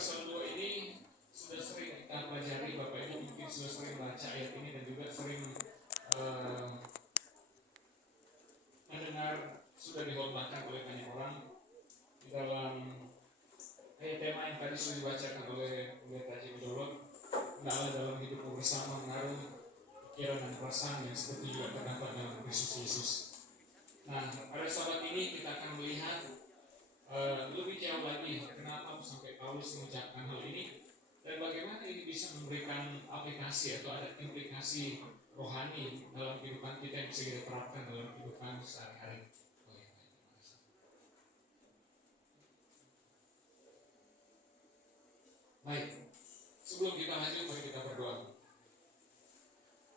pasal 2 ini sudah sering kita pelajari, Bapak Ibu mungkin sudah sering baca ayat ini dan juga sering mendengar, sudah dihormatkan oleh banyak orang di dalam tema yang tadi sudah dibacakan oleh Haji Widolot, Allah dalam hidupmu bersama mengaruh pikiran dan perasaan yang seperti juga terdapat dalam Kristus Yesus. Nah, pada saat ini kita akan melihat lebih jauh lagi kenapa sampai Paulus mengucapkan hal ini dan bagaimana ini bisa memberikan aplikasi atau ada implikasi rohani dalam kehidupan kita yang bisa kita terapkan dalam kehidupan sehari-hari. Baik, sebelum kita lanjut mari kita berdoa.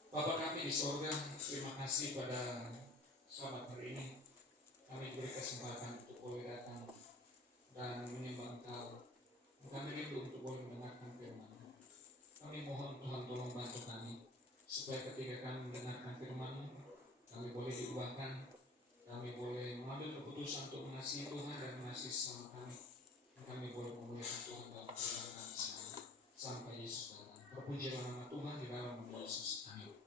Bapa kami di sorga, terima kasih pada selamat hari ini. Kami diberi kesempatan untuk boleh datang dan menyembah Engkau. Kami rindu untuk boleh mendengarkan firman-Mu. Kami mohon Tuhan tolong bantu kami supaya ketika kami mendengarkan firman-Mu, kami boleh diubahkan, kami boleh mengambil keputusan untuk mengasihi Tuhan dan mengasihi sesama kami. Kami boleh memuliakan Tuhan dalam kehidupan kami sampai Yesus datang. Terpujilah nama Tuhan di dalam nama Yesus. Amin.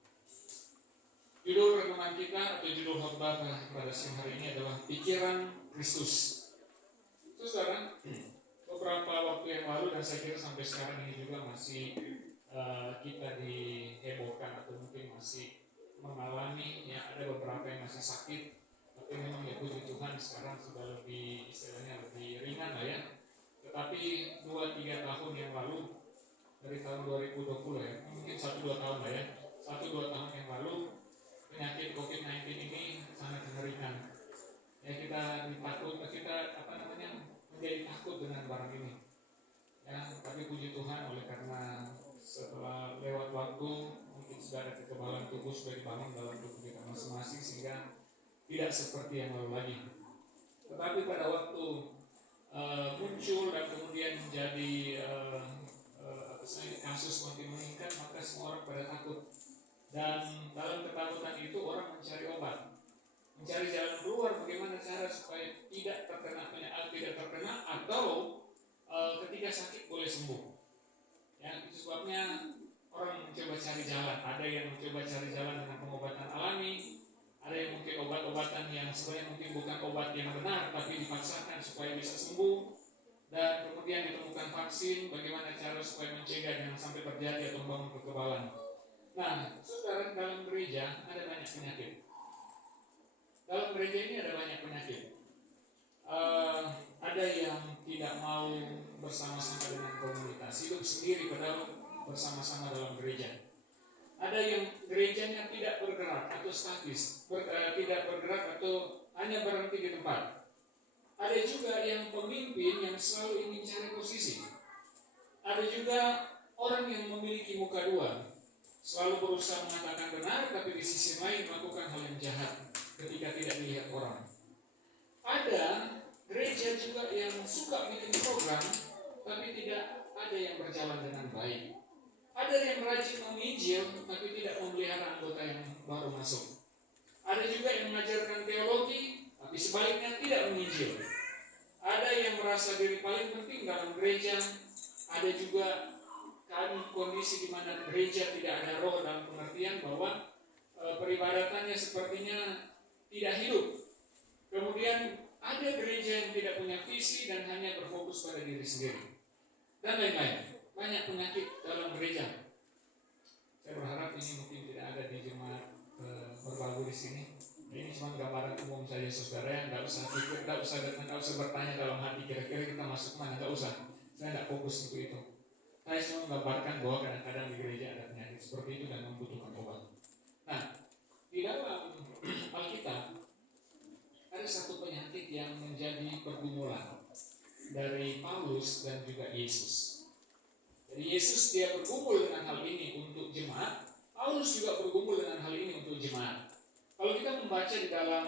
Judul renungan kita atau judul khotbah pada siang hari ini adalah pikiran Kristus. Saudara, beberapa waktu yang lalu dan saya kira sampai sekarang ini juga masih kita dihebohkan atau mungkin masih mengalami ya, ada beberapa yang masih sakit, tapi memang ya puji Tuhan sekarang sudah lebih istilahnya lebih ringan lah ya. Tetapi 2-3 tahun yang lalu dari tahun 2020 ya, mungkin 1-2 tahun lah ya, 1-2 tahun yang lalu penyakit COVID-19 ini sangat mengerikan. Ya kita menjadi takut dengan barang ini. Ya, tapi puji Tuhan oleh karena setelah lewat waktu mungkin sudah ada kekebalan tubuh sudah dibangun dalam tubuh kita masing-masing sehingga tidak seperti yang lalu lagi. Tetapi pada waktu muncul dan kemudian menjadi kasus makin meningkat, maka semua orang pada takut. Dan dalam ketakutan itu orang mencari obat, mencari jalan keluar bagaimana cara supaya tidak terkena atau ketika sakit boleh sembuh. Ya, itu sebabnya orang mencoba cari jalan. Ada yang mencoba cari jalan dengan pengobatan alami, ada yang mungkin obat-obatan yang sebenarnya mungkin bukan obat yang benar tapi dipaksakan supaya bisa sembuh. Dan kemudian ditemukan vaksin, bagaimana cara supaya mencegah jangan sampai terjadi atau membangun kekebalan. Nah, saudara, dalam gereja ada banyak penyakit. Dalam gereja ini ada banyak penyakit. Ada yang tidak mau bersama-sama dengan komunitas, hidup sendiri padahal bersama-sama dalam gereja. Ada yang gerejanya tidak bergerak atau statis, tidak bergerak atau hanya berhenti di tempat. Ada juga yang pemimpin yang selalu ingin cari posisi. Ada juga orang yang memiliki muka dua, selalu berusaha mengatakan benar, tapi di sisi lain melakukan hal yang jahat ketika tidak dilihat orang. Ada gereja juga yang suka bikin program, tapi tidak ada yang berjalan dengan baik. Ada yang rajin menginjil, tapi tidak memelihara anggota yang baru masuk. Ada juga yang mengajarkan teologi, tapi sebaliknya tidak menginjil. Ada yang merasa diri paling penting dalam gereja. Ada juga kondisi di mana gereja tidak ada roh dalam pengertian bahwa peribadatannya sepertinya tidak hidup. Kemudian ada gereja yang tidak punya visi dan hanya berfokus pada diri sendiri dan lain-lain. Banyak penyakit dalam gereja. Saya berharap ini mungkin tidak ada di jemaat berlagu di sini. Ini cuma gambaran umum saja, saudara, yang tidak usah pikir, tidak usah bertanya dalam hati kira-kira kita masuk mana, tidak usah. Saya tidak fokus untuk itu. Saya cuma menggambarkan bahwa kadang-kadang di gereja ada penyakit seperti itu dan membutuhkan obat. Nah, di dalam Alkitab ada satu penyakit yang menjadi pergumulan dari Paulus dan juga Yesus. Jadi Yesus dia bergumul dengan hal ini untuk jemaat, Paulus juga bergumul dengan hal ini untuk jemaat. Kalau kita membaca di dalam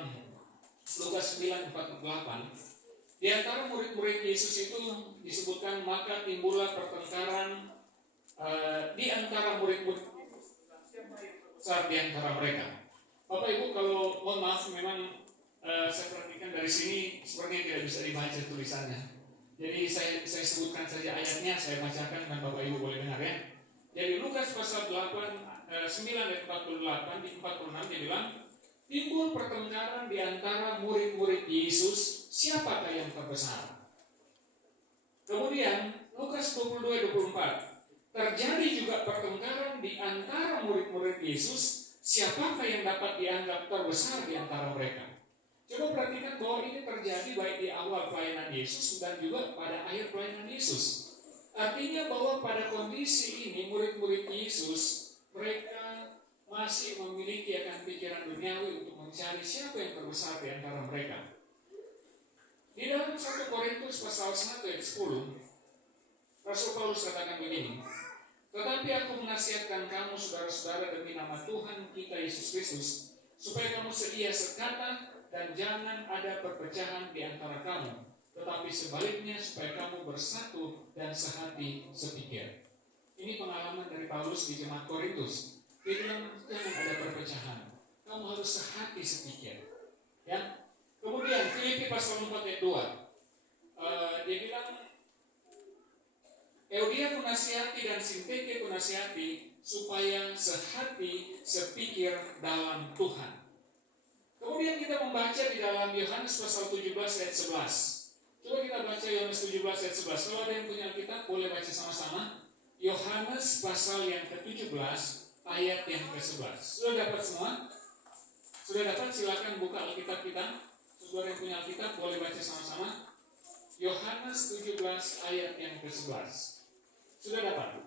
Lukas 9:48, di antara murid-murid Yesus itu disebutkan maka timbullah pertengkaran di antara murid-murid saat di antara mereka. Bapak Ibu, kalau mohon maaf memang saya perhatikan dari sini sepertinya tidak bisa dibaca tulisannya. Jadi saya sebutkan saja ayatnya, saya bacakan dan Bapak Ibu boleh dengar ya. Jadi Lukas pasal 9 ayat 48 di 46 dia bilang, timbul pertengkaran di antara murid-murid Yesus, siapakah yang terbesar? Kemudian Lukas 22:24, terjadi juga pertengkaran di antara murid-murid Yesus, siapakah yang dapat dianggap terbesar di antara mereka? Coba perhatikan bahwa ini terjadi baik di awal pelayanan Yesus dan juga pada akhir pelayanan Yesus. Artinya bahwa pada kondisi ini murid-murid Yesus mereka masih memiliki akan pikiran duniawi untuk mencari siapa yang terbesar di antara mereka. Di dalam 1 Korintus pasal 1 ayat 10, Rasul Paulus katakan begini, tetapi aku menasihatkan kamu saudara-saudara demi nama Tuhan kita Yesus Kristus, supaya kamu setia sekata dan jangan ada perpecahan di antara kamu, tetapi sebaliknya supaya kamu bersatu dan sehati sepikir. Ini pengalaman dari Paulus di jemaat Korintus. Dia bilang jangan ada perpecahan, kamu harus sehati sepikir. Ya. Kemudian Filipi pasal 4 ayat 2, dia bilang Eudia kunasihati dan Sinteke kunasihati supaya sehati sepikir dalam Tuhan. Kemudian kita membaca di dalam Yohanes pasal 17 ayat 11. Coba kita baca Yohanes 17 ayat 11. Kalau ada yang punya Alkitab boleh baca sama-sama. Yohanes pasal yang ke-17 ayat yang ke-11. Sudah dapat semua? Sudah dapat? Silakan buka Alkitab kita. Saudara yang punya Alkitab boleh baca sama-sama. Yohanes 17 ayat yang ke-11. Sudah dapat?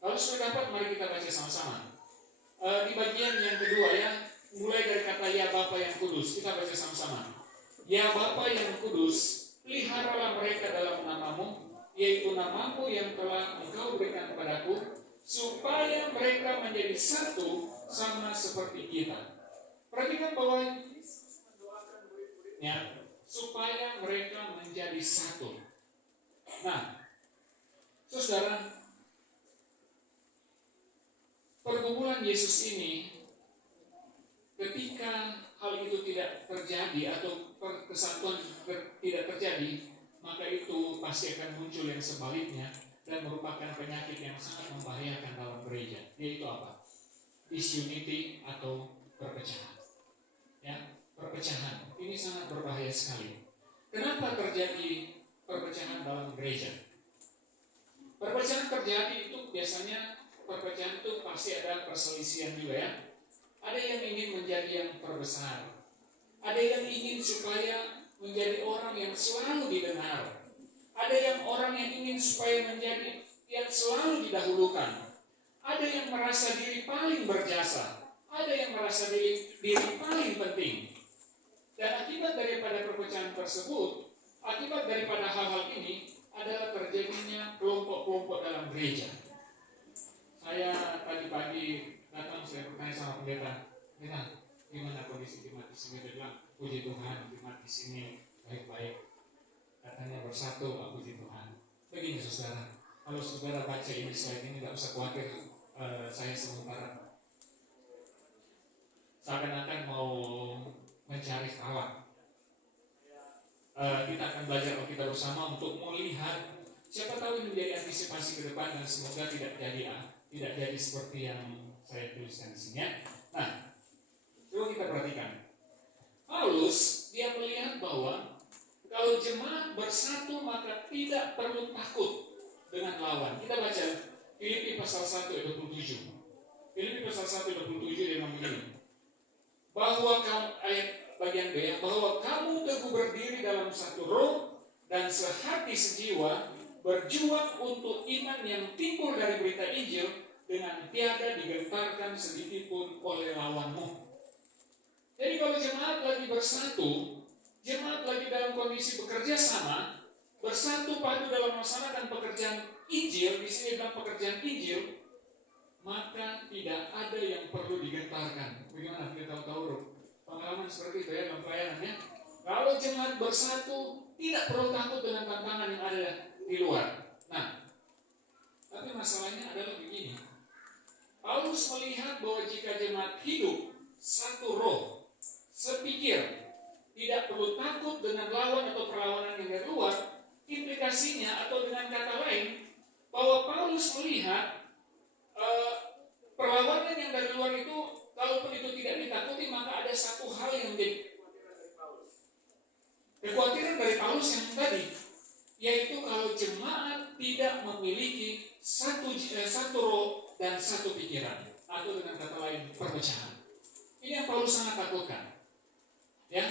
Kalau sudah dapat, mari kita baca sama-sama. Di bagian yang kedua ya, mulai dari kata ya Bapa yang kudus, kita baca sama-sama. Ya Bapa yang kudus, peliharalah mereka dalam namamu, yaitu namamu yang telah Engkau berikan kepadaku, supaya mereka menjadi satu sama seperti kita. Perhatikan bahwa ya, supaya mereka menjadi satu. Nah, saudara, pergumulan Yesus ini ketika hal itu tidak terjadi atau kesatuan tidak terjadi, maka itu pasti akan muncul yang sebaliknya dan merupakan penyakit yang sangat membahayakan dalam gereja, yaitu apa? Disunity atau perpecahan. Ya, perpecahan ini sangat berbahaya sekali. Kenapa terjadi perpecahan dalam gereja? Perpecahan terjadi itu biasanya perpecahan itu pasti ada perselisihan juga ya. Ada yang ingin menjadi yang terbesar, ada yang ingin supaya menjadi orang yang selalu didengar, ada yang orang yang ingin supaya menjadi yang selalu didahulukan, ada yang merasa diri paling berjasa, ada yang merasa diri paling penting. Dan akibat daripada perpecahan tersebut, akibat daripada hal-hal ini adalah terjadinya kelompok-kelompok dalam gereja. Saya tadi pagi datang, saya bertanya sama pendeta, gimana kondisi jemaat di sini? Dia bilang, puji Tuhan, jemaat di sini baik-baik. Katanya bersatu, Pak, puji Tuhan. Begini saudara, kalau saudara baca ini slide ini, tidak usah khawatir, saya sementara seakan-akan mau mencari kawan. Kita akan belajar kita bersama untuk melihat siapa tahu ini menjadi antisipasi ke depan dan semoga tidak jadi seperti yang saya tuliskan di sini. Nah, coba kita perhatikan. Paulus dia melihat bahwa kalau jemaat bersatu maka tidak perlu takut dengan lawan. Kita baca Filipi pasal 1 ayat 27. Filipi pasal 1 ayat 27 dia bilang begini. Bahwa ayat bagian B, bahwa kamu teguh berdiri dalam satu roh dan sehati sejiwa, berjuang untuk iman yang timbul dari berita Injil dengan tiada digentarkan sedikitpun oleh lawanmu. Jadi kalau jemaat lagi bersatu, jemaat lagi dalam kondisi bekerja sama, bersatu padu dalam melaksanakan pekerjaan Injil, di sini dalam pekerjaan Injil, maka tidak ada yang perlu digentarkan. Bagaimana kita tahu pengalaman seperti itu ya dalam pelayanannya. Kalau jemaat bersatu, tidak perlu takut dengan tantangan yang ada di luar. Nah, tapi masalahnya adalah begini. Paulus melihat bahwa jika jemaat hidup satu roh, sepikir, tidak perlu takut dengan lawan atau perlawanan yang dari luar, implikasinya atau dengan kata lain bahwa Paulus melihat perlawanan yang dari luar itu, kalaupun itu tidak ditakuti, maka ada satu hal yang menjadi kekhawatiran dari Paulus yang tadi, yaitu kalau jemaat tidak memiliki satu roh dan satu pikiran, atau dengan kata lain perpecahan. Ini yang Paulus sangat takutkan. Ya,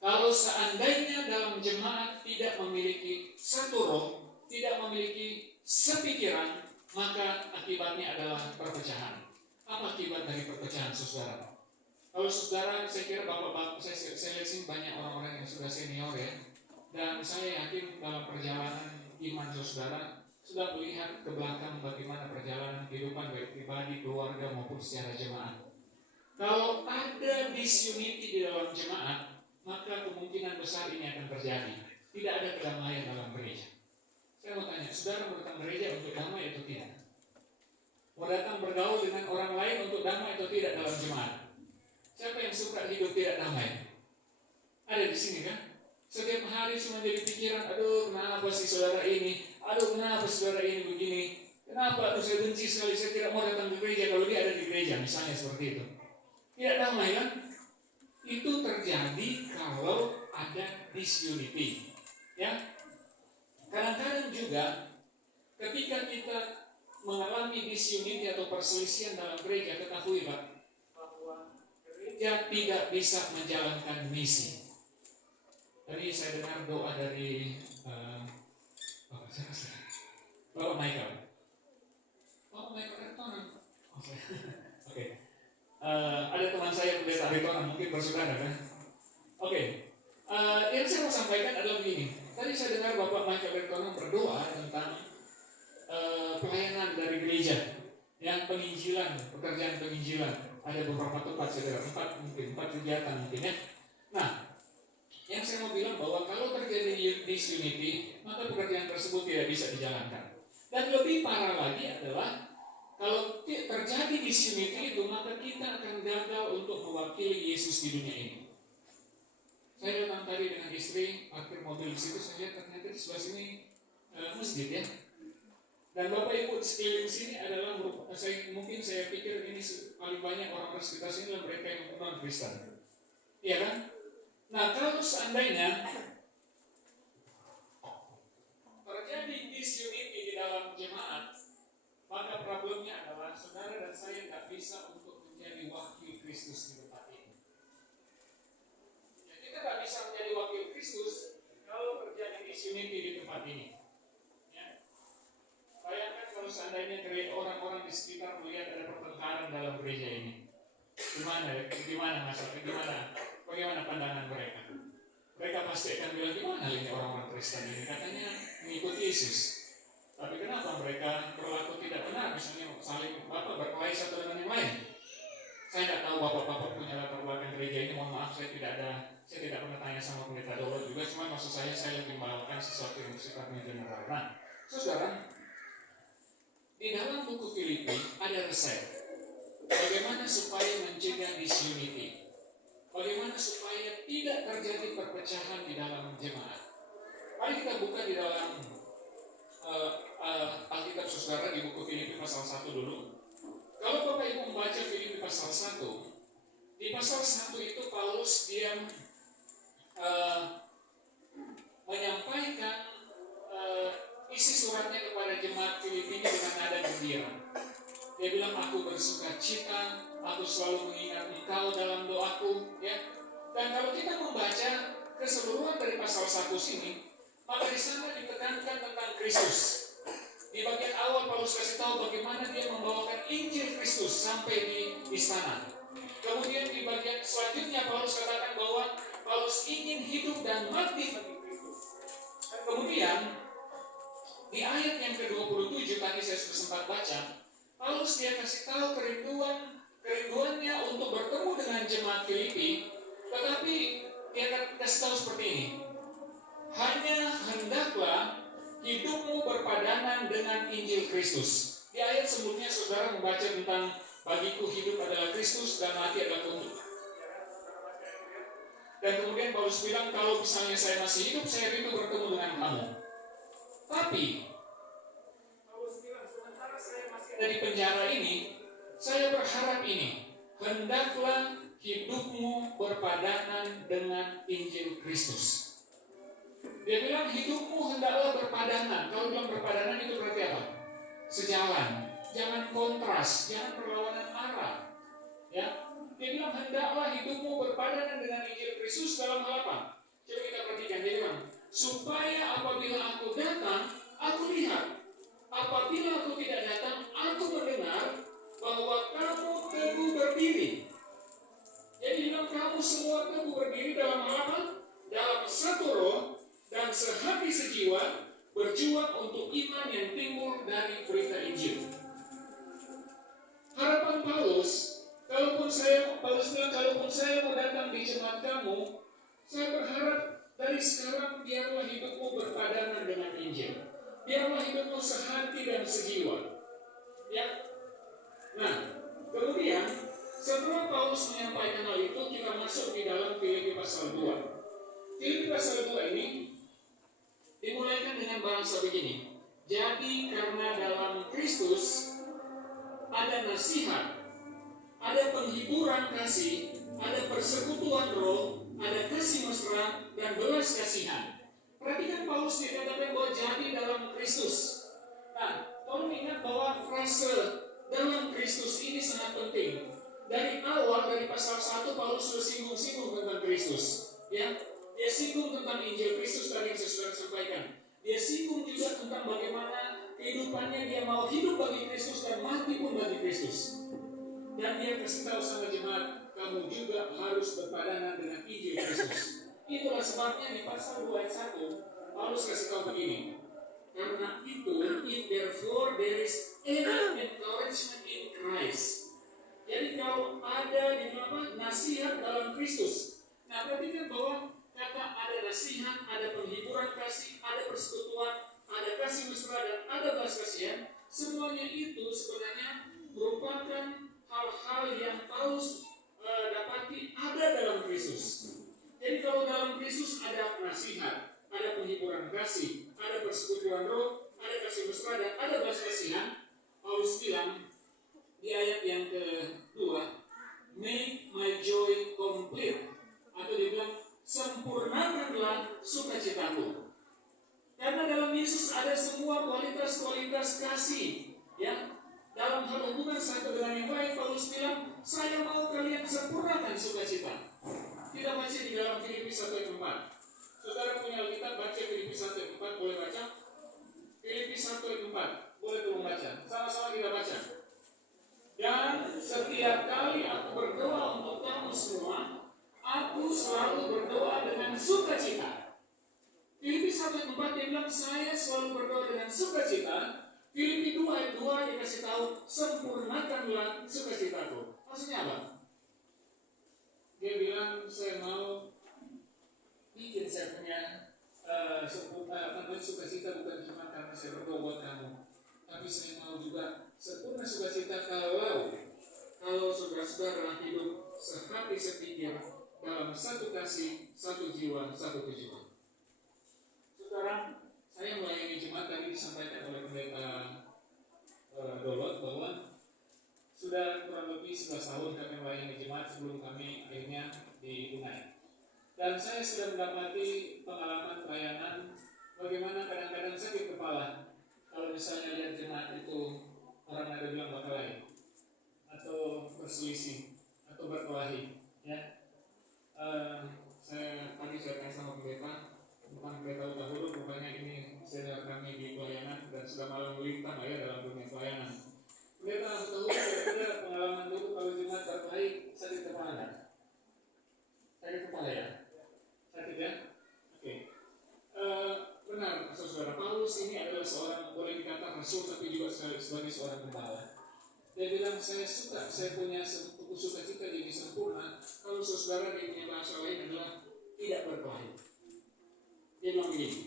kalau seandainya dalam jemaat tidak memiliki satu roh, tidak memiliki sepikiran, maka akibatnya adalah perpecahan. Apa akibat dari perpecahan, saudara? Kalau saudara, saya kira bapak-bapak, saya lihat sini banyak orang-orang yang sudah senior ya, dan saya yakin dalam perjalanan iman saudara sudah melihat ke belakang bagaimana perjalanan kehidupan baik pribadi, keluarga maupun secara jemaat. Kalau ada disunity di dalam jemaat, maka kemungkinan besar ini akan terjadi. Tidak ada kedamaian dalam gereja. Saya mau tanya, saudara mau datang gereja untuk damai atau tidak? Mau datang bergaul dengan orang lain untuk damai atau tidak dalam jemaat? Siapa yang suka hidup tidak damai? Ada di sini kan? Setiap hari cuma jadi pikiran, aduh kenapa sih saudara ini? Aduh kenapa saudara ini begini? Kenapa? Aduh saya benci sekali, saya tidak mau datang ke gereja kalau dia ada di gereja, misalnya seperti itu. Tidak damai kan? Itu terjadi kalau ada disunity. Ya, kadang-kadang juga ketika kita mengalami disunity atau perselisihan dalam gereja, ketahui Pak, bahwa gereja tidak bisa menjalankan misi. Tadi saya dengar doa dari Bapak Michael. Bapak Michael Retonan. Oke. Ada teman saya pendeta Retonan, mungkin bersaudara kan? Oke. Yang saya mau sampaikan adalah begini. Tadi saya dengar Bapak Michael Retonan berdoa tentang pelayanan dari gereja, yang penginjilan, pekerjaan penginjilan. Ada beberapa tempat, saya dengar empat kegiatan mungkin ya. Nah, yang saya mau bilang bahwa kalau terjadi disunity, maka pekerjaan tersebut tidak bisa dijalankan. Dan lebih parah lagi adalah kalau terjadi disunity itu, maka kita akan gagal untuk mewakili Yesus di dunia ini. Saya datang tadi dengan istri, parkir mobil di situ, saya lihat ternyata di sebelah sini masjid ya. Dan Bapak Ibu di sekeliling sini adalah mungkin saya pikir ini paling banyak orang sekitar sini adalah mereka yang non Kristen. Iya kan? Nah, kalau seandainya terjadi disunity di dalam jemaat, maka problemnya adalah saudara dan saya tidak bisa untuk menjadi wakil Kristus di tempat ini. Ya, kita tidak bisa menjadi wakil Kristus kalau terjadi disunity di tempat ini. Ya. Bayangkan kalau seandainya orang-orang di sekitar melihat ada pertengkaran dalam gereja ini. Gimana masalahnya? Bagaimana pandangan mereka? Mereka pasti akan bilang, gimana ini orang-orang Kristen ini? Katanya mengikuti Yesus. Tapi kenapa mereka berlaku tidak benar? Misalnya saling berkelahi satu dengan yang lain. Saya tidak tahu bapak-bapak punya latar belakang gereja ini. Mohon maaf, saya tidak pernah tanya sama pendeta Dolo juga. Cuma maksud saya lebih membawakan sesuatu yang sifatnya general. Nah, saudara, di dalam buku Filipi ada resep. Bagaimana supaya mencegah disunity? Bagaimana supaya tidak terjadi perpecahan di dalam jemaat? Mari kita buka di dalam Alkitab saudara di buku Filipi pasal 1 dulu. Kalau Bapak Ibu membaca Filipi pasal 1, di pasal 1 itu Paulus dia menyampaikan isi suratnya kepada jemaat Filipi dengan nada gembira. Dia bilang, aku bersuka cita, aku selalu mengingat engkau dalam doaku, ya. Dan kalau kita membaca keseluruhan dari pasal 1 sini, maka di sana ditekankan tentang Kristus. Di bagian awal Paulus kasih tahu bagaimana dia membawakan Injil Kristus sampai di istana. Kemudian di bagian selanjutnya Paulus katakan bahwa Paulus ingin hidup dan mati bagi Kristus. Dan kemudian di ayat yang ke-27 tadi saya sudah sempat baca, Paulus dia kasih tahu kerinduannya untuk bertemu dengan jemaat Filipi, tetapi dia kasih tahu seperti ini. Hanya hendaklah hidupmu berpadanan dengan Injil Kristus. Di ayat sebelumnya saudara membaca tentang bagiku hidup adalah Kristus dan mati adalah untuk. Dan kemudian Paulus bilang, kalau misalnya saya masih hidup, saya rindu bertemu dengan kamu. Tapi Paulus bilang, sementara saya masih ada di penjara ini, saya berharap ini, hendaklah hidupmu berpadanan dengan Injil Kristus. Dia bilang hidupmu hendaklah berpadanan. Kalau bilang berpadanan itu berarti apa? Sejalan. Jangan kontras, jangan berlawanan arah. Ya, dia bilang hendaklah hidupmu berpadanan dengan Injil Kristus dalam hal apa? Coba kita perhatikan, dia bilang supaya apabila aku datang, aku lihat. Apabila aku tidak datang, aku mendengar bahwa kamu teguh berdiri. Jadi bilang kamu semua teguh berdiri dalam hal apa? Dalam satu roh dan sehati sejiwa berjuang untuk iman yang timbul dari berita Injil. Harapan Paulus, Paulus bilang kalaupun saya mau datang di jemaat kamu, saya berharap dari sekarang biarlah hidupmu berpadanan dengan Injil. Biarlah hidupmu sehati dan sejiwa. Ya. Nah, kemudian setelah Paulus menyampaikan hal itu, kita masuk di dalam Filipi pasal 2. Filipi pasal 2 ini dimulaikan dengan bahasa begini. Jadi karena dalam Kristus ada nasihat, ada penghiburan kasih, ada persekutuan roh, ada kasih mesra dan belas kasihan. Perhatikan Paulus dikatakan bahwa jadi dalam Kristus. Nah, tolong ingat bahwa frase dalam Kristus ini sangat penting. Dari awal, dari pasal 1, Paulus sudah singgung-singgung tentang Kristus. Ya, dia singgung tentang Injil Kristus tadi yang saya sudah sampaikan. Dia singgung juga tentang bagaimana kehidupannya dia mau hidup bagi Kristus dan mati pun bagi Kristus. Dan dia kasih tahu sama jemaat, kamu juga harus berpadanan dengan Injil Kristus. Itulah sebabnya di pasal 2 ayat 1, Paulus kasih tahu begini. Karena itu, if therefore there is any encouragement in Christ. Jadi kalau ada di mana nasihat dalam Kristus. Nah, perhatikan bahwa kata ada nasihat, ada penghiburan kasih, ada persekutuan, ada kasih mesra dan ada belas kasihan. Semuanya itu sebenarnya merupakan hal-hal yang Paulus dapati ada dalam Kristus. Jadi kalau dalam Kristus ada nasihat, ada penghiburan kasih, ada persekutuan roh, ada kasih mesra dan ada belas kasihan. Paulus bilang di ayat yang kedua, make my joy complete, atau dia bilang sempurnakanlah sukacitaku. Karena dalam Yesus ada semua kualitas-kualitas kasih, ya. Dalam hal hubungan satu dengan yang lain, Paulus bilang, saya mau kalian sempurnakan sukacita. Kita baca di dalam Filipi 1 ayat 4. Saudara punya Alkitab, baca Filipi 1 ayat 4, boleh baca? Filipi 1 ayat 4, boleh tolong baca. Sama-sama kita baca. Dan setiap kali aku berdoa untuk kamu semua, aku selalu berdoa dengan sukacita. Filipi 1 ayat 4 dia bilang, saya selalu berdoa dengan sukacita. Filipi 2 ayat 2 dikasih tahu, sempurnakanlah sukacitaku. Maksudnya apa? Dia bilang, saya mau bikin saya punya sukacita bukan cuma karena saya berdoa buat kamu, tapi saya mau juga sempurna sukacita kalau saudara-saudara hidup sehati sepikir dalam satu kasih, satu jiwa, satu tujuan. Saudara, saya melayani jemaat tadi disampaikan oleh pendeta Dolot bahwa sudah kurang lebih 11 tahun kami melayani jemaat sebelum kami akhirnya di Unai. Dan saya sudah mendapati pengalaman pelayanan bagaimana kadang-kadang sakit kepala kalau misalnya lihat jemaat itu orang ada bilang berkelahi atau berselisih atau berkelahi, ya. Saya tanya sama pendeta, bukan pendeta dahulu, rupanya ini senior kami di pelayanan dan sudah malam melintang ya dalam dunia pelayanan. Pendeta dahulu kira-kira pengalaman dulu kalau jemaat berkelahi sakit kepala enggak? Sakit kepala ya? Sakit ya? Oke. Benar, saudara, Paulus ini adalah seorang, boleh dikatakan rasul tapi juga sebagai seorang gembala. Dia bilang, saya punya sukacita jadi sempurna kalau saudara dia punya bahasa lain adalah tidak berkelahi. Dia bilang begini,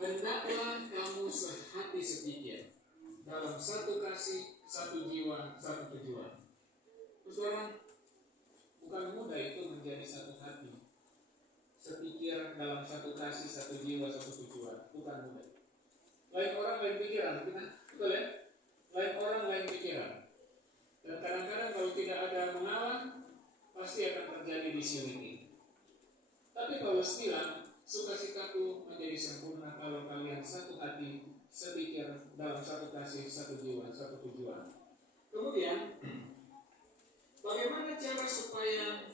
hendaklah kamu sehati sepikir dalam satu kasih, satu jiwa, satu tujuan. Saudara, bukan mudah itu menjadi satu hati. anak muda. Lain orang, lain pikiran, betul ya? Lain orang, lain pikiran. Dan kadang-kadang kalau tidak ada mengalah, pasti akan terjadi disunity. Tapi Paulus bilang, sukacitaku menjadi sempurna kalau kalian satu hati, sepikir, dalam satu kasih, satu jiwa, satu tujuan. Kemudian, bagaimana cara supaya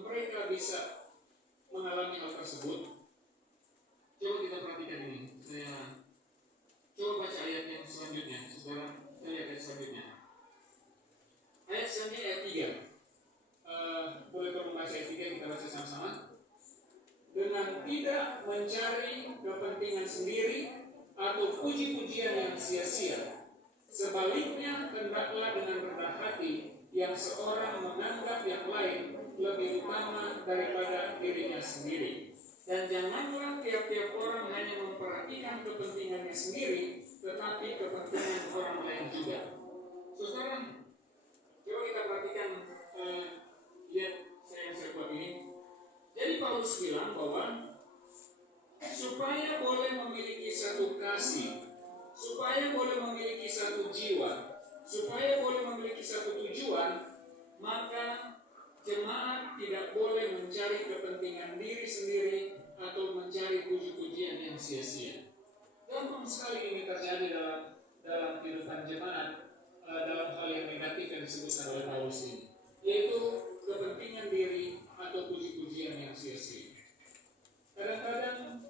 mereka bisa mengalami hal tersebut? Coba kita perhatikan ini. Saya coba baca ayat yang selanjutnya. Saudara, kita lihat ayat selanjutnya. Ayat selanjutnya ayat 3. Boleh kamu membaca ayat 3, kita baca sama-sama. Dengan tidak mencari kepentingan sendiri atau puji-pujian yang sia-sia. Sebaliknya, hendaklah dengan rendah hati yang seorang menganggap yang lain lebih utama daripada dirinya sendiri. Dan janganlah tiap-tiap orang hanya memperhatikan kepentingannya sendiri, tetapi kepentingan orang lain juga. Saudara, coba kita perhatikan, lihat saya buat ini. Jadi Paulus bilang bahwa supaya boleh memiliki satu kasih, supaya boleh memiliki satu jiwa, supaya boleh memiliki satu tujuan, maka jemaat tidak boleh mencari kepentingan diri sendiri atau mencari puji-pujian yang sia-sia. Gampang sekali ini terjadi dalam kehidupan jemaat, dalam hal yang negatif yang disebutkan oleh Paulus ini, yaitu kepentingan diri atau puji-pujian yang sia-sia. Kadang-kadang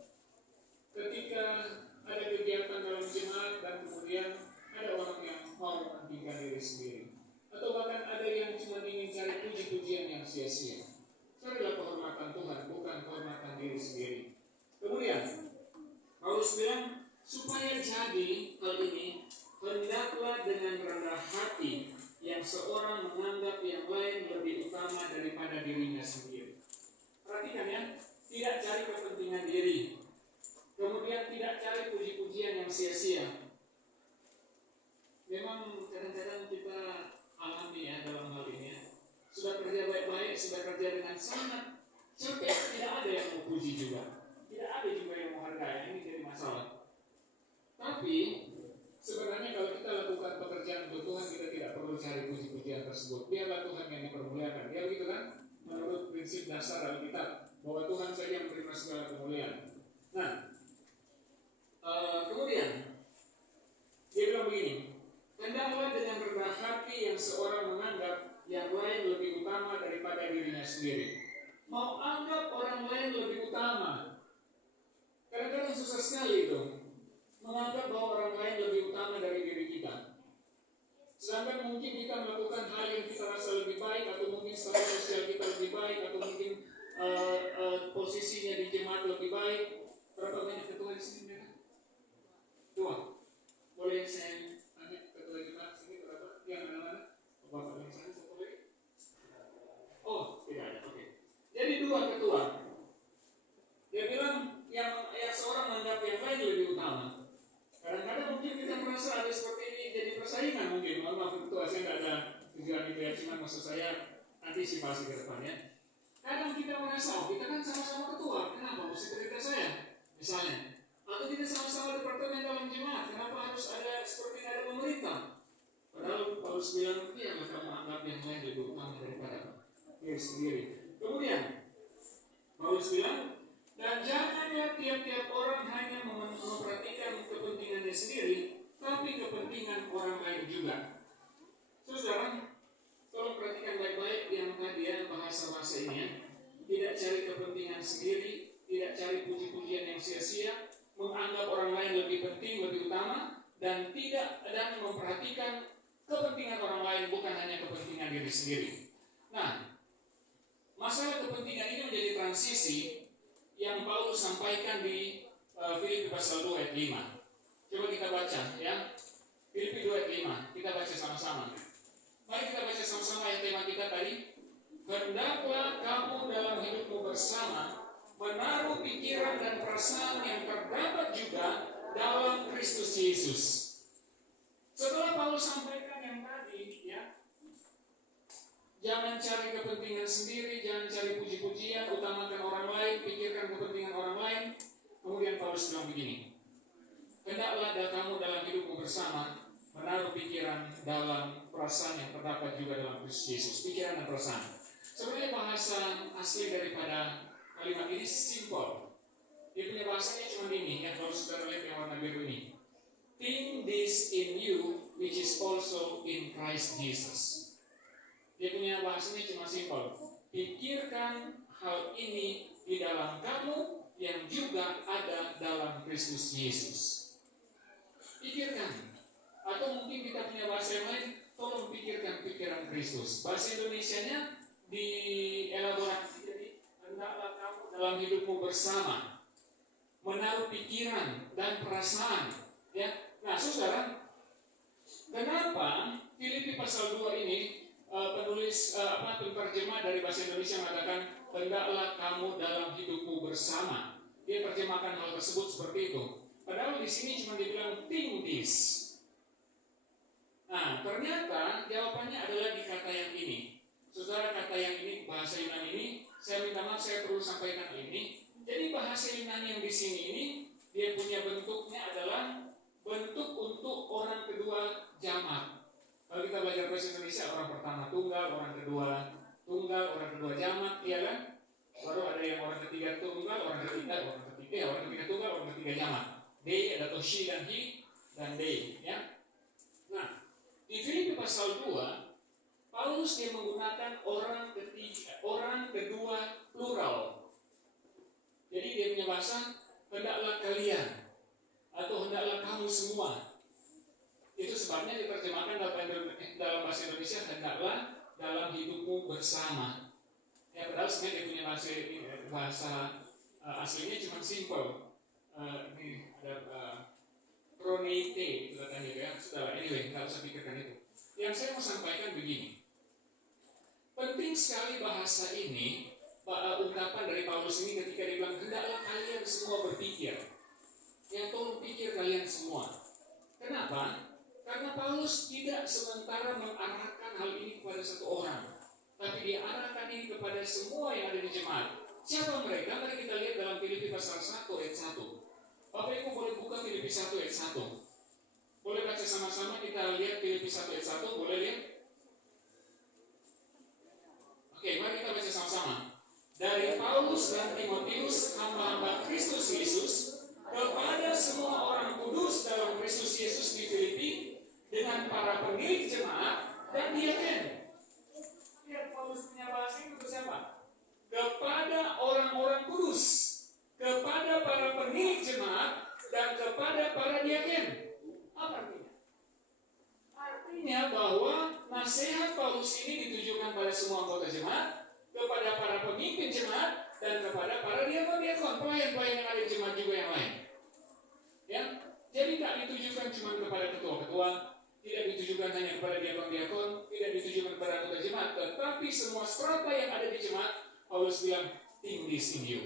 ketika ada kegiatan dalam jemaat dan kemudian ada orang yang mau mementingkan diri sendiri, atau bahkan ada yang cuma ingin cari puji-pujian yang sia-sia. Carilah kehormatan Tuhan, bukan kehormatan diri sendiri. Kemudian Paulus bilang, supaya jadi hal ini, hendaklah dengan rendah hati yang seorang menganggap yang lain lebih utama daripada dirinya sendiri. Perhatikan ya, tidak cari kepentingan diri, kemudian tidak cari puji-pujian yang sia-sia. Memang kadang-kadang kita alami ya dalam hal ini ya. Sudah kerja baik-baik, sudah kerja dengan sangat capek, tidak ada yang mau puji juga, tidak ada juga yang mau hargai. Ini jadi masalah. Tapi sebenarnya kalau kita lakukan pekerjaan untuk Tuhan, kita tidak perlu cari puji-pujian tersebut. Biarlah Tuhan yang dipermuliakan. Dia begitu kan? Menurut prinsip dasar Alkitab, bahwa Tuhan saja yang menerima segala kemuliaan. Nah, kemudian dia bilang begini, hendaklah dengan rendah hati yang seorang menganggap yang lain lebih utama daripada dirinya sendiri. Mau anggap orang lain lebih utama, kadang-kadang susah sekali itu, menganggap bahwa orang lain lebih utama dari diri kita. Sedangkan mungkin kita melakukan hal yang kita rasa lebih baik, atau mungkin status sosial kita lebih baik, atau mungkin posisinya di jemaat lebih baik. Berapa banyak ketua di sini? Dua. Boleh saya tanya ketua jemaat sini berapa? Yang mana-mana? Bapak yang sana satu lagi? Oh, tidak ada. Oke. Jadi dua ketua. Dia bilang yang seorang menganggap yang lain lebih utama. Kadang-kadang mungkin kita merasa ada seperti ini jadi persaingan mungkin. Maaf ketua, saya tidak ada tujuan itu ya, cuma maksud saya antisipasi ke depannya. Kadang kita merasa, kita kan sama-sama ketua, kenapa mesti perintah saya? Misalnya, atau kita sama-sama departemen dalam jemaat, kenapa harus ada seperti ada pemerintah? Padahal Paulus bilang, ya maka menganggap yang lain lebih utama daripada diri sendiri. Kemudian Paulus bilang, dan janganlah tiap-tiap orang hanya memperhatikan kepentingannya sendiri, tapi kepentingan orang lain juga. Saudara, tolong perhatikan baik-baik yang tadi ya, bahasa-bahasa ini ya. Tidak cari kepentingan sendiri, tidak cari puji-pujian yang sia-sia, menganggap orang lain lebih penting, lebih utama, dan memperhatikan kepentingan orang lain, bukan hanya kepentingan diri sendiri. Nah, masalah kepentingan ini menjadi transisi yang Paulus sampaikan di Filipi pasal 2 ayat 5. Coba kita baca ya, Filipi 2 ayat 5, kita baca sama-sama. Mari kita baca sama-sama ayat tema kita tadi. Hendaklah kamu dalam hidupmu bersama menaruh pikiran dan perasaan yang terdapat juga dalam Kristus Yesus. Setelah Paulus sampaikan yang tadi ya, jangan cari kepentingan sendiri, jangan cari puji-pujian, utamakan orang lain, pikirkan kepentingan orang lain. Kemudian Paulus bilang begini, hendaklah kamu dalam hidupmu bersama menaruh pikiran dalam perasaan yang terdapat juga dalam Kristus Yesus. Pikiran dan perasaan. Sebenarnya bahasa asli daripada kalimat ini simpel. Dia punya bahasanya cuma ini, yang kalau saudara lihat yang warna biru ini. Think this in you, which is also in Christ Jesus. Dia punya bahasanya cuma simpel. Pikirkan hal ini di dalam kamu yang juga ada dalam Kristus Yesus. Pikirkan. Atau mungkin kita punya bahasa yang lain, tolong pikirkan pikiran Kristus. Bahasa Indonesianya dielaborasi jadi, hendaklah kamu dalam hidupmu bersama menaruh pikiran dan perasaan. Ya, nah saudara, kenapa Filipi pasal 2 ini penulis penterjemah dari bahasa Indonesia mengatakan hendaklah kamu dalam hidupmu bersama. Dia terjemahkan hal tersebut seperti itu. Padahal di sini cuma dibilang think this. Nah, ternyata jawabannya adalah di kata yang ini. Saudara, kata yang ini bahasa Yunani ini, saya minta maaf saya perlu sampaikan ini. Jadi bahasa Yunani yang di sini ini dia punya bentuknya adalah bentuk untuk orang kedua jamak. Kalau kita belajar bahasa Indonesia, orang pertama tunggal, orang kedua tunggal, orang kedua jamak, iya kan? Baru ada yang orang ketiga tunggal, orang ketiga tunggal, orang ketiga jamak. They atau she dan he dan they, ya. Nah, di Filipi pasal 2, Paulus dia menggunakan orang kedua plural. Jadi dia punya bahasa hendaklah kalian atau hendaklah kamu semua. Itu sebabnya diterjemahkan dalam bahasa Indonesia hendaklah dalam hidupmu bersama. Ya, padahal sebenarnya dia punya bahasa aslinya cuma simple. Ini ada proneite itu katanya ya. Sudah, anyway, nggak usah pikirkan itu. Yang saya mau sampaikan begini. Penting sekali bahasa ini, ungkapan dari Paulus ini ketika dia bilang hendaklah kalian semua berpikir. Ya, tolong pikir kalian semua. Kenapa? Karena Paulus tidak sementara mengarahkan hal ini kepada satu orang, tapi dia arahkan ini kepada semua yang ada di jemaat. Siapa mereka? Mari kita lihat dalam Filipi pasal 1 ayat 1. Bapak Ibu boleh buka Filipi 1 ayat 1. Boleh baca sama-sama, kita lihat Filipi 1 ayat 1, boleh lihat? Oke, mari kita baca sama-sama. Dari Paulus dan Timotius, hamba-hamba Kristus Yesus, kepada semua orang kudus dalam Kristus Yesus di Filipi, dengan para pemilik jemaat dan diaken. Lihat Paulus punya bahasa itu untuk siapa? Kepada orang-orang kudus, kepada para pemilik jemaat dan kepada para diaken. Apa artinya? Artinya bahwa nasihat Paulus ini ditujukan pada semua anggota jemaat, kepada para pemimpin jemaat dan kepada para diakon-diakon, pelayan-pelayan yang ada di jemaat juga yang lain. Ya, jadi tak ditujukan cuma kepada ketua-ketua, tidak ditujukan hanya kepada diakon-diakon, tidak ditujukan kepada anggota jemaat, tetapi semua strata yang ada di jemaat. Paulus bilang, think this in you.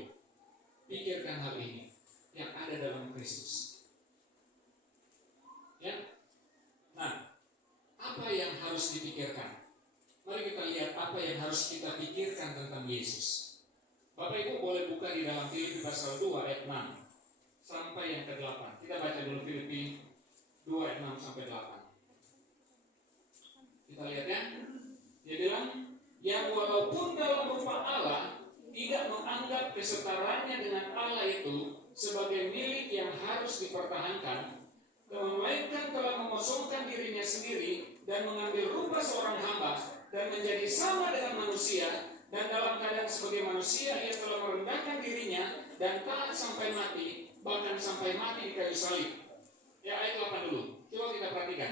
Pikirkan hal ini yang ada dalam Kristus. Ya. Nah, apa yang harus dipikirkan? Mari kita lihat apa yang harus kita pikirkan tentang Yesus. Bapak Ibu boleh buka di dalam Filipi pasal 2 ayat 6 sampai yang ke-8. Kita baca dulu Filipi 2 ayat 6 sampai 8. Kita lihat ya. Dia bilang, yang walaupun dalam rupa Allah tidak menganggap kesetaranya dengan Allah itu sebagai milik yang harus dipertahankan, melainkan telah mengosongkan dirinya sendiri dan mengambil rupa seorang hamba dan menjadi sama dengan manusia, dan dalam keadaan sebagai manusia ia telah merendahkan dirinya dan taat sampai mati, bahkan sampai mati di kayu salib. Ya, ayat 8 dulu. Coba kita perhatikan.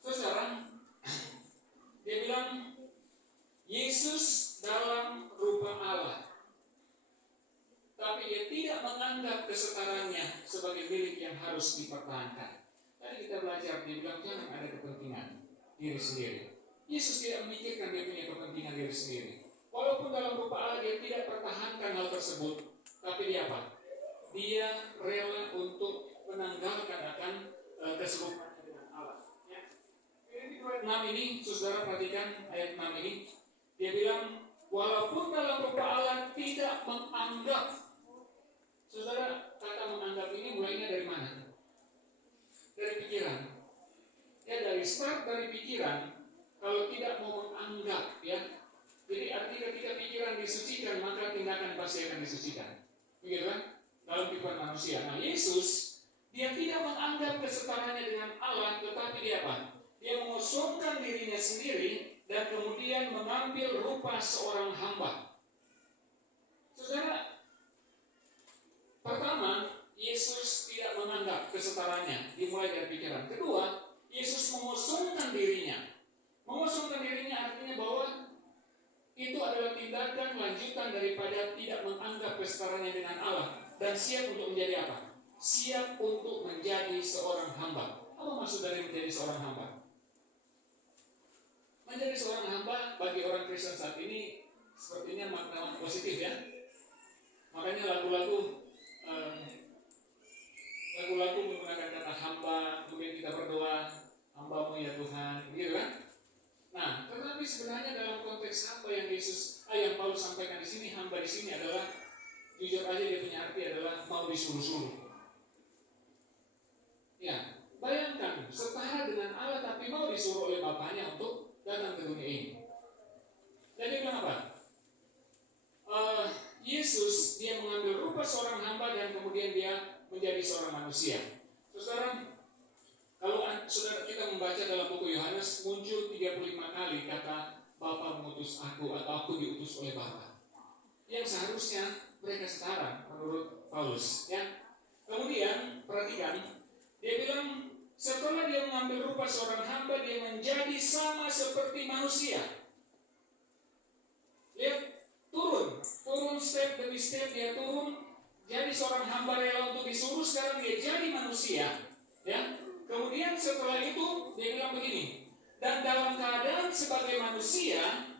Saudara, dia bilang Yesus dalam rupa Allah, tapi dia tidak menganggap kesetaranya sebagai milik yang harus dipertahankan. Tadi kita belajar, dia bilang jangan ada kepentingan diri sendiri. Yesus tidak memikirkan dia punya kepentingan diri sendiri. Walaupun dalam rupa Allah dia tidak pertahankan hal tersebut, tapi dia apa? Dia rela untuk menanggalkan akan keserupannya dengan Allah. Ya. Filipi 2:6 ini, saudara perhatikan ayat 6 ini. Dia bilang, walaupun dalam rupa Allah tidak menganggap. Saudara pikiran kalau tidak mau menganggap, ya. Jadi artinya ketika pikiran disucikan, maka tindakan pasti akan disucikan. Begitu kan? Dalam kehidupan manusia. Nah, Yesus dia tidak menganggap kesetaranya dengan Allah, tetapi dia apa? Dia mengosongkan dirinya sendiri dan kemudian mengambil rupa seorang hamba. Saudara, pertama, Yesus tidak menganggap kesetaranya, dimulai dari pikiran. Kedua, Yesus mengosongkan dirinya. Mengosongkan dirinya artinya bahwa itu adalah tindakan lanjutan daripada tidak menganggap kesetaranya dengan Allah dan siap untuk menjadi apa? Siap untuk menjadi seorang hamba. Apa maksud dari menjadi seorang hamba? Menjadi seorang hamba bagi orang Kristen saat ini sepertinya makna positif, ya. Makanya lagu-lagu menggunakan kata hamba, kemudian kita berdoa, hambamu ya Tuhan, gitu kan? Nah, tetapi sebenarnya dalam konteks hamba yang yang Paulus sampaikan di sini, hamba di sini adalah, jujur aja dia punya arti adalah mau disuruh-suruh. Ya, bayangkan setara dengan Allah tapi mau disuruh oleh Bapaknya untuk datang ke dunia ini. Dan dia bilang apa? Yesus dia mengambil rupa seorang hamba dan kemudian dia menjadi seorang manusia. Saudara, kalau saudara kita membaca dalam buku Yohanes, muncul 35 kali kata Bapa mengutus aku atau aku diutus oleh Bapa. Yang seharusnya mereka setara menurut Paulus, ya. Kemudian perhatikan, dia bilang setelah dia mengambil rupa seorang hamba, dia menjadi sama seperti manusia. Lihat, turun step demi step, dia turun jadi seorang hamba rela untuk disuruh, sekarang dia jadi manusia, ya. Kemudian setelah itu dia bilang begini, dan dalam keadaan sebagai manusia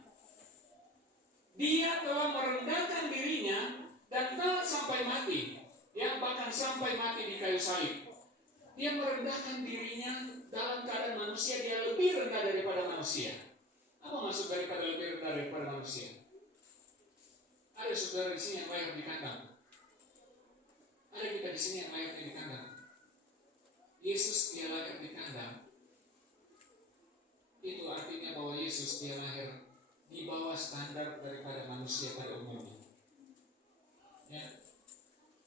dia telah merendahkan dirinya dan taat sampai mati, ya, bahkan sampai mati di kayu salib. Dia merendahkan dirinya dalam keadaan manusia, dia lebih rendah daripada manusia. Apa maksud daripada lebih rendah daripada manusia? Ada saudara di sini yang lahir di kandang. Ada kita di sini yang lahir di kandang. Yesus dia lahir di kandang. Itu artinya bahwa Yesus dia lahir di bawah standar daripada manusia pada umumnya. Ya.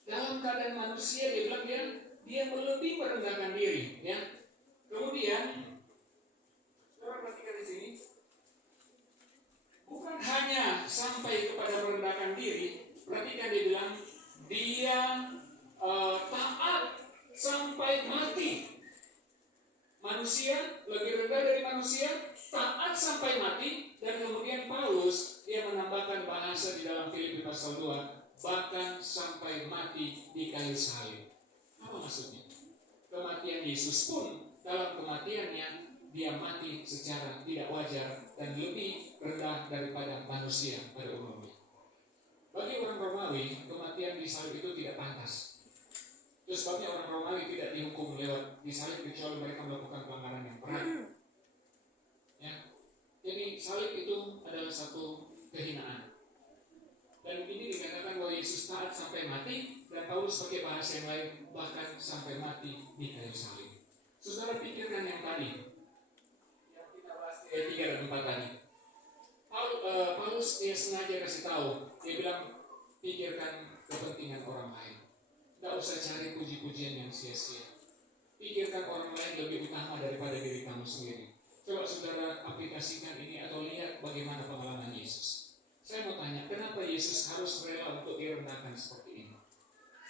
Dalam keadaan manusia dia bilang dia lebih merendahkan diri, ya. Kemudian saudara perhatikan di sini, bukan hanya sampai kepada merendahkan diri, perhatikan dia bilang dia taat sampai mati. Manusia lebih rendah dari manusia, taat sampai mati, dan kemudian Paulus dia menambahkan bahasa di dalam Filipi pasal 2, bahkan sampai mati di kayu salib. Apa maksudnya? Kematian Yesus pun dalam kematiannya dia mati secara tidak wajar dan lebih rendah daripada manusia pada umumnya. Bagi orang Romawi, kematian di salib itu tidak pantas. Itu sebabnya orang Romawi tidak dihukum lewat disalib kecuali mereka melakukan pelanggaran yang berat. Ya. Jadi salib itu adalah satu kehinaan. Dan ini dikatakan bahwa Yesus taat sampai mati, dan Paulus pakai bahasa yang lain, bahkan sampai mati di kayu salib. Saudara pikirkan yang tadi, yang kita bahas ayat 3 dan 4 tadi. Paulus dia sengaja kasih tahu, dia bilang pikirkan kepentingan orang lain. Tidak usah cari puji-pujian yang sia-sia. Pikirkan orang lain lebih utama daripada diri kamu sendiri. Coba saudara aplikasikan ini atau lihat bagaimana pengalaman Yesus. Saya mau tanya, kenapa Yesus harus rela untuk direndahkan seperti ini?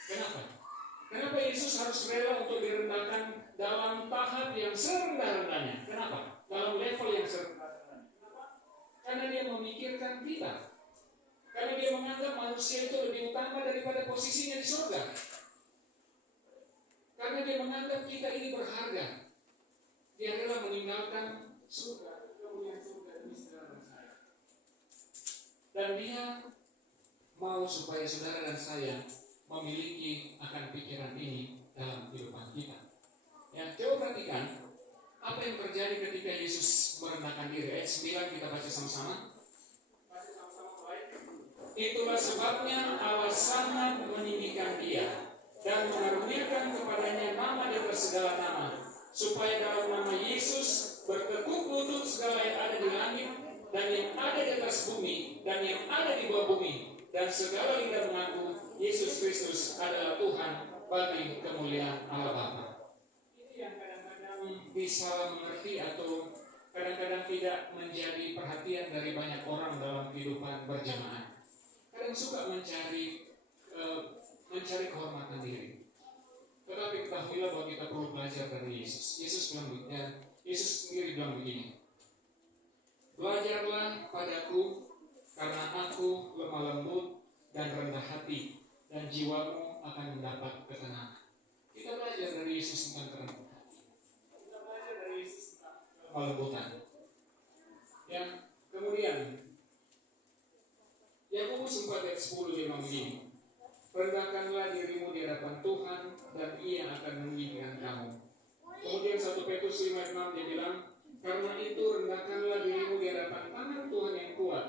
Kenapa? Kenapa Yesus harus rela untuk direndahkan dalam tahap yang serendah-rendahnya? Kenapa? Dalam level yang serendah-rendahnya. Kenapa? Karena dia memikirkan kita. Karena dia menganggap manusia itu lebih utama daripada posisinya di surga. Karena dia menganggap kita ini berharga. Dia rela meninggalkan surga, kemudian surga demi saudara dan saya. Dan dia mau supaya saudara dan saya memiliki akan pikiran ini dalam kehidupan kita. Ya, coba perhatikan apa yang terjadi ketika Yesus merendahkan diri. Ayat 9 kita baca sama-sama. Itulah sebabnya Allah sangat meninggikan dia dan mengaruniakan kepadanya nama di atas segala nama, supaya dalam nama Yesus bertekuk lutut segala yang ada di langit dan yang ada di atas bumi dan yang ada di bawah bumi, dan segala lidah mengaku Yesus Kristus adalah Tuhan bagi kemuliaan Allah Bapa. Ini yang kadang-kadang disalah mengerti atau kadang-kadang tidak menjadi perhatian dari banyak orang dalam kehidupan berjamaah. Kadang suka mencari kehormatan diri. Tetapi ketahuilah bahwa kita perlu belajar dari Yesus. Yesus sendiri bilang begini, belajarlah padaku karena aku lemah lembut dan rendah hati, dan jiwamu akan mendapat ketenangan. Kita belajar dari Yesus tentang kerendahan hati. Kita belajar dari Yesus tentang lemah lembutan. Yang kemudian Yakobus 4 ayat 10 dia begini, rendahkanlah dirimu di hadapan Tuhan dan Ia akan meninggikan kamu. Kemudian 1 Petrus 5 ayat 6 dia bilang, karena itu rendahkanlah dirimu di hadapan tangan Tuhan yang kuat,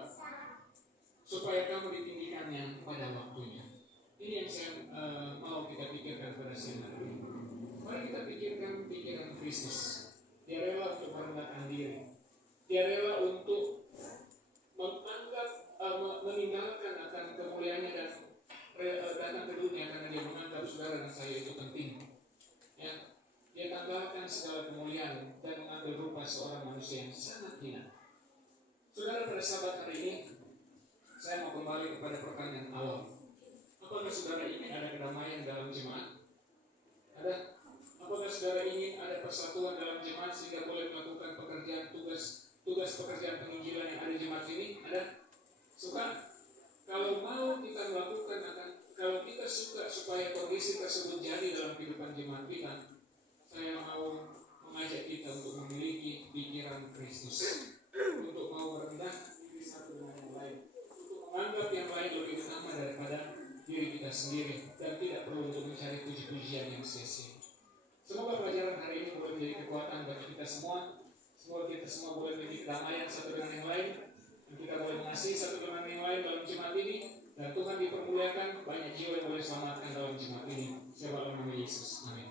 supaya kamu ditinggikannya pada waktunya. Ini yang saya mau kita pikirkan pada siang hari ini. Mari kita pikirkan pikiran Kristus. Dia rela untuk merendahkan diri. Dia rela untuk meninggalkan akan kemuliaannya dan datang ke dunia karena dia menganggap saudara dan saya itu penting. Ya, dia tanggalkan segala kemuliaan dan mengambil rupa seorang manusia yang sangat hina. Saudara, pada sahabat hari ini saya mau kembali kepada pertanyaan awal. Apakah saudara ingin ada kedamaian dalam jemaat? Ada? Apakah saudara ingin ada persatuan dalam jemaat sehingga boleh melakukan pekerjaan tugas pekerjaan penginjilan yang ada di jemaat ini? Ada? Suka? Kalau mau kita melakukan kalau kita suka supaya kondisi tersebut jadi dalam kehidupan jemaat kita, saya mau mengajak kita untuk memiliki pikiran Kristus, untuk mau merendah diri satu dengan yang lain, untuk menganggap yang lain lebih utama daripada diri kita sendiri, dan tidak perlu untuk mencari puji-pujian yang sia-sia. Semoga pelajaran hari ini boleh menjadi kekuatan bagi kita semua. Semoga kita semua boleh menjadi kedamaian satu dengan yang lain, dan kita boleh mengasihi satu dengan yang lain dalam jemaat ini, dan Tuhan dipermuliakan, banyak jiwa yang boleh selamatkan dalam jemaat ini. Saya dalam nama Yesus. Amin.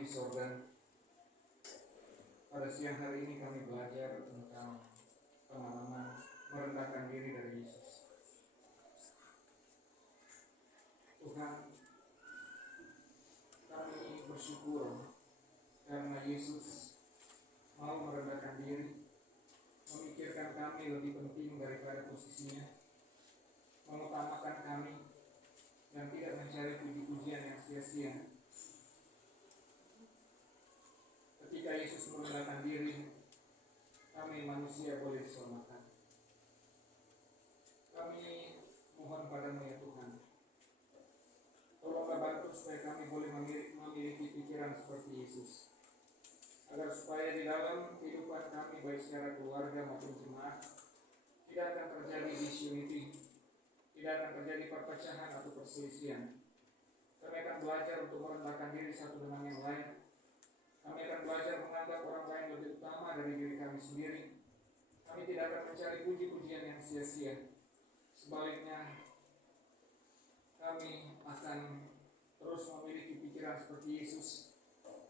kami di sorga, pada siang hari ini kami belajar tentang pengalaman merendahkan diri dari Yesus. Tuhan, kami bersyukur karena Yesus mau merendahkan diri, memikirkan kami lebih penting daripada posisinya, mengutamakan kami, dan tidak mencari puji-pujian yang sia-sia. Ketika Yesus merendahkan diri, kami manusia boleh diselamatkan. Kami mohon padamu ya Tuhan, tolonglah bantu supaya kami boleh memiliki pikiran seperti Yesus, agar supaya di dalam kehidupan kami baik secara keluarga maupun jemaat tidak akan terjadi disunity, tidak akan terjadi perpecahan atau perselisihan. Kami akan belajar untuk merendahkan diri satu dengan yang lain. Kami akan belajar menganggap orang lain lebih utama dari diri kami sendiri. Kami tidak akan mencari puji-pujian yang sia-sia. Sebaliknya, kami akan terus memiliki pikiran seperti Yesus,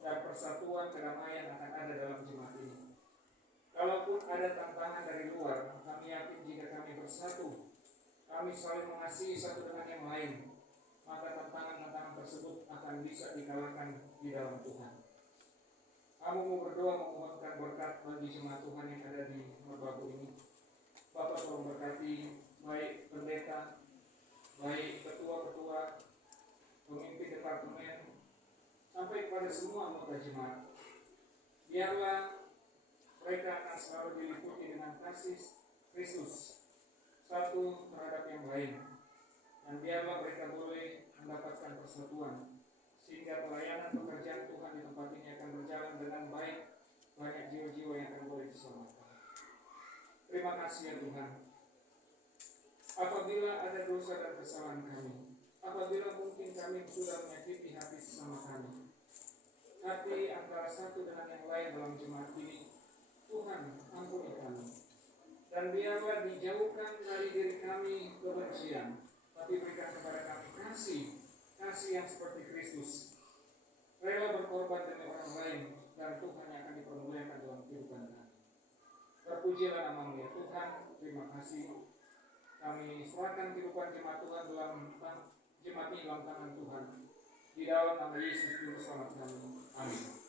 dan persatuan kedamaian akan ada dalam jemaat ini. Kalaupun ada tantangan dari luar, kami yakin jika kami bersatu, kami saling mengasihi satu dengan yang lain, maka tantangan-tantangan tersebut akan bisa dikalahkan di dalam Tuhan. Kami mau berdoa memohonkan berkat bagi jemaat Tuhan yang ada di Merbabu ini. Bapak tolong berkati baik pendeta, baik ketua-ketua, pemimpin departemen, sampai kepada semua anggota jemaat. Biarlah mereka akan selalu diliputi dengan kasih Kristus satu terhadap yang lain, dan biarlah mereka boleh mendapatkan persatuan, sehingga pelayanan pekerjaan Tuhan di tempat ini akan berjalan dengan baik, banyak jiwa-jiwa yang akan boleh diselamatkan. Terima kasih ya Tuhan. Apabila ada dosa dan kesalahan kami, apabila mungkin kami sudah menyakiti hati sesama kami, hati antara satu dengan yang lain dalam jemaat ini, Tuhan ampuni kami. Dan biarlah dijauhkan dari diri kami kebencian, tapi berikan kepada kami kasih yang seperti Kristus, rela berkorban demi orang lain, dan Tuhan yang akan dipermuliakan dalam kehidupan kami. Terpujilah namamu ya Tuhan. Terima kasih. Kami serahkan kehidupan jemaat Tuhan jemaat ini dalam tangan Tuhan. Di dalam nama Yesus Juru Selamat kami. Amin.